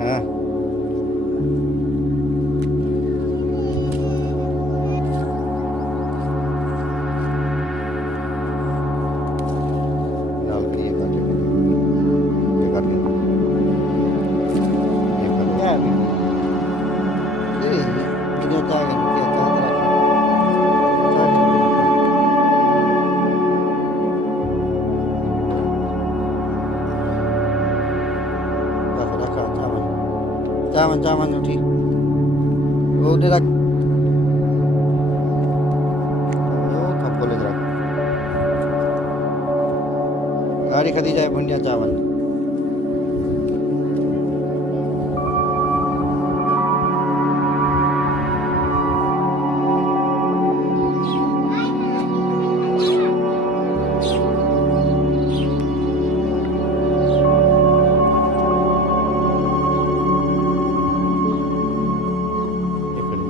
हाँ डाल के ये कर दो, ये कर दो, ये कर दो। क्या अभी ये वीडियो क्या है, क्या चाहते रखो। चार्जिंग पे रखा बस रखा चावल, चावल चावल उठी वो उधर रख, वो थप्पो ले रख। गाड़ी खदी जाए भुंडिया चावल। ये करूँ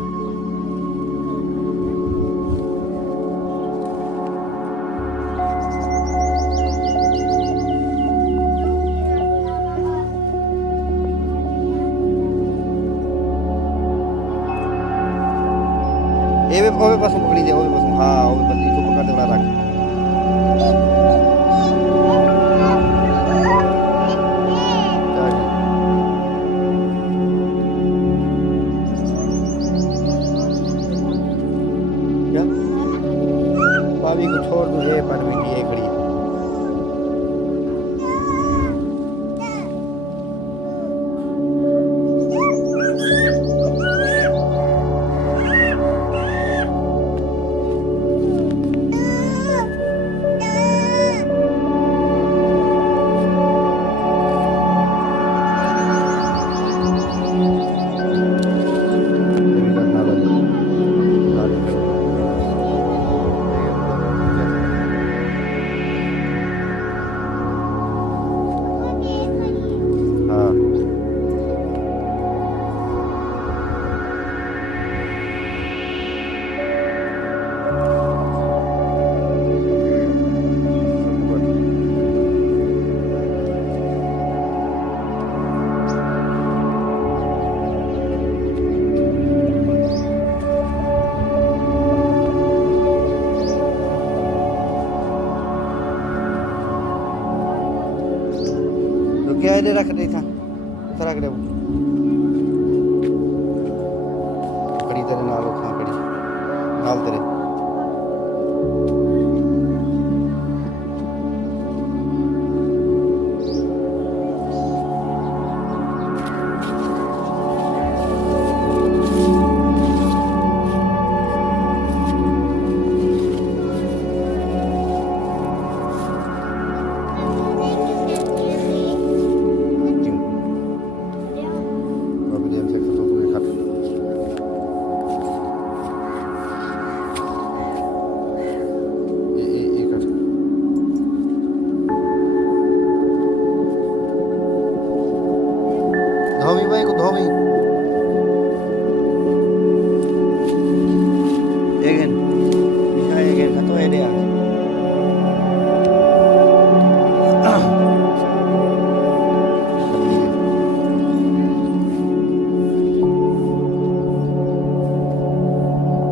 ये भी ओवे पास पकड़ी दे, ओवे पास हाँ ओवे पास इसको पकड़ दे वाला रख। चार्जिंग क्या भाभी को छोड़ दो, ये पर भी ये खड़ी है। ये भी करना लगे गाड़ी पे। ये पूरा हाँ तो क्या है, रख दे था तो रख दे वो खड़ी तेरे नाल हाँ खड़ी नाल तेरे। क्यों बाबू जी हमसे तो कोई खा ये कर धोबी भाई को धोबी एगेन मिठा एगेन खतो है दे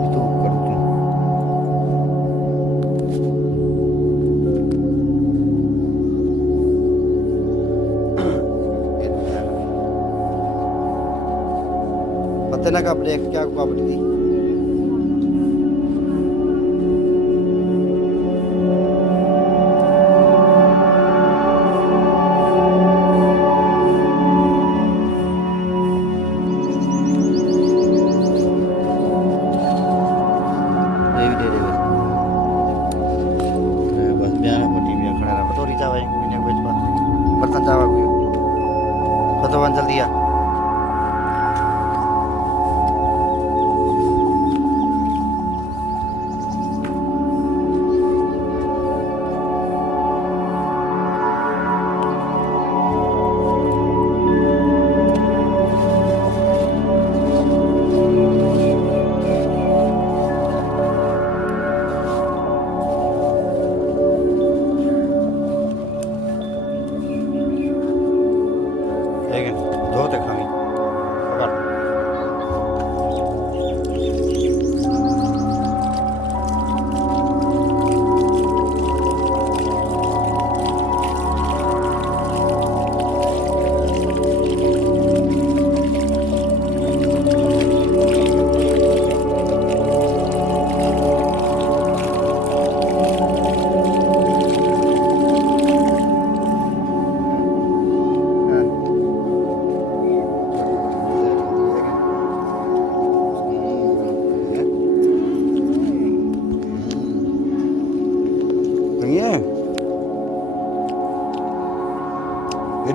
itu कर तू पता ना का ब्रेक क्या को अपनी दी ये भी दे दे बस बयान को टीवी खड़ा रहा तो रिचा भाई मैंने बेच पा बर्तन चावा को तो वन जल्दी आ ठीक है धो तक खावी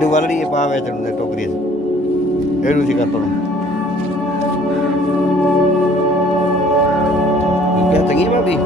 એડું વાલડી એ પાવે છે ટોકરી એડું થી કરતો ક્યાં તંગી ભાભી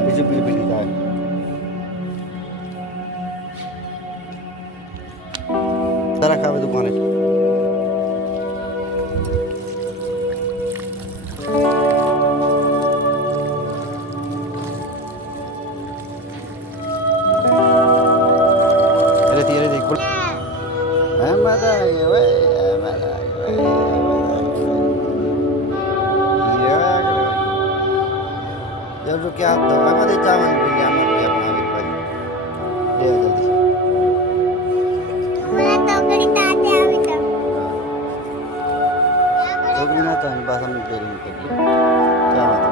બીજું બીજું પીડી થાય તારા ખાવે દુકાને એરેથી ખુલ હે માતા ઓય માતા जब क्या हमारे चावल भी हमारे अपना भी पर ये जल्दी मला टोकरी ताते आवी का तो भी ना तो बस हम पेरिंग कर चावल